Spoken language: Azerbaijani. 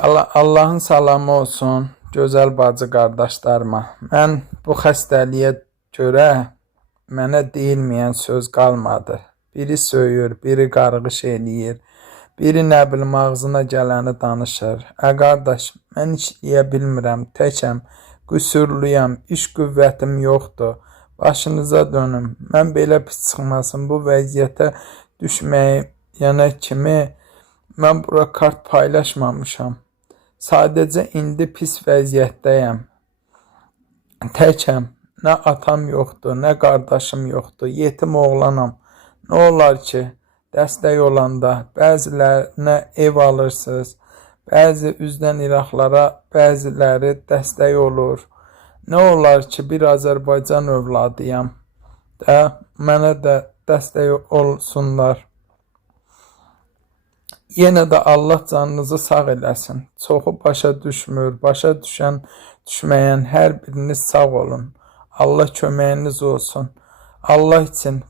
Allahın salamı olsun, gözəl bacı qardaşlarıma. Mən bu xəstəliyə görə mənə deyilməyən söz qalmadı. Biri söyür, biri qarğış eləyir, biri nə bilim ağzına gələni danışır. Qardaş, mən işləyə bilmirəm, təkəm, qüsurluyam, iş qüvvətim yoxdur. Başınıza dönüm. Mən belə pis çıxmasın, bu vəziyyətə düşməyənə kimi mən bura kart paylaşmamışam. Sadəcə indi pis vəziyyətdəyəm. Təkəm. Nə atam yoxdur, nə qardaşım yoxdur. Yetim oğlanam. Nə olar ki, dəstək olanda bəzilərinə ev alırsınız, bəzi üzdən iraqlara bəziləri dəstək olur. Nə olar ki, bir Azərbaycan övladıyam. Mənə də dəstək olsunlar. Yenə də Allah canınızı sağ eləsin. Çoxu başa düşmür, başa düşən, düşməyən hər biriniz sağ olun. Allah köməyiniz olsun. Allah üçün